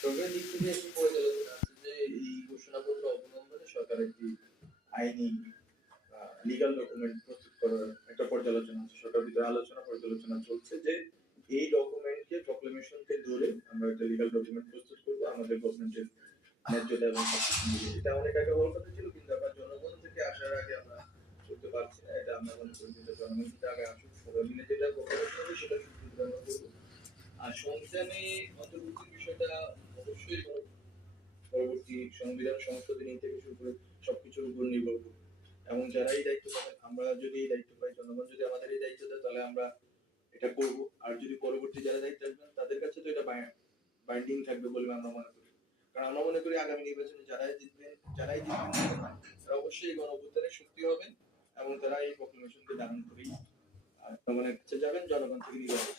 সরকারের দিক থেকে একটি পর্যালোচনা আছে যে এই ঘোষণাপত্র অবলম্বনে সরকার একটি আইনি লিগাল ডকুমেন্ট প্রস্তুত করার একটা পর্যালোচনা আছে। সরকার ভিতরে আলোচনা পর্যালোচনা চলছে যে এই ডকুমেন্টকে প্রক্লেমেশনকে ধরে আমরা একটা লিগাল ডকুমেন্ট প্রস্তুত করব আমাদের গভর্নমেন্টের ন্যায্যতা এবং এটা অনেক আগে হওয়ার কথা ছিল, কিন্তু আমরা জনগণ থেকে আসার আগে আমরা করতে পারছি না। এটা আমরা মনে করি যে জনগণ থেকে আগে আসুক, সবাই মিলে যেটা প্রক্লেমেশন হবে সেটা সুবিধাজনক করবো। আর সংবিধানে অন্তর্ভুক্তির বিষয়টা অবশ্যই পরবর্তী সংবিধান সংশোধনী থেকে শুরু করে সবকিছুর উপর নির্ভর করবে। এবং যারা এই দায়িত্ব পাবেন, আমরা যদি এই দায়িত্ব পাই, জনগণ যদি আমাদের এই দায়িত্ব দেয়, তাহলে আমরা এটা করব। আর যদি পরবর্তী যারা দায়িত্ব আসবেন তাদের কাছে তো এটা বাইন্ডিং থাকবে বলে আমরা মনে করি। কারণ আমরা মনে করি আগামী নির্বাচনে যারাই জিতবেন তারা অবশ্যই গণঅভ্যুত্থানের শক্তি হবেন এবং তারা এই প্রক্লেমেশনকে ধারণ করেই জনগণের কাছে যাবেন, জনগণ থেকে নির্বাচন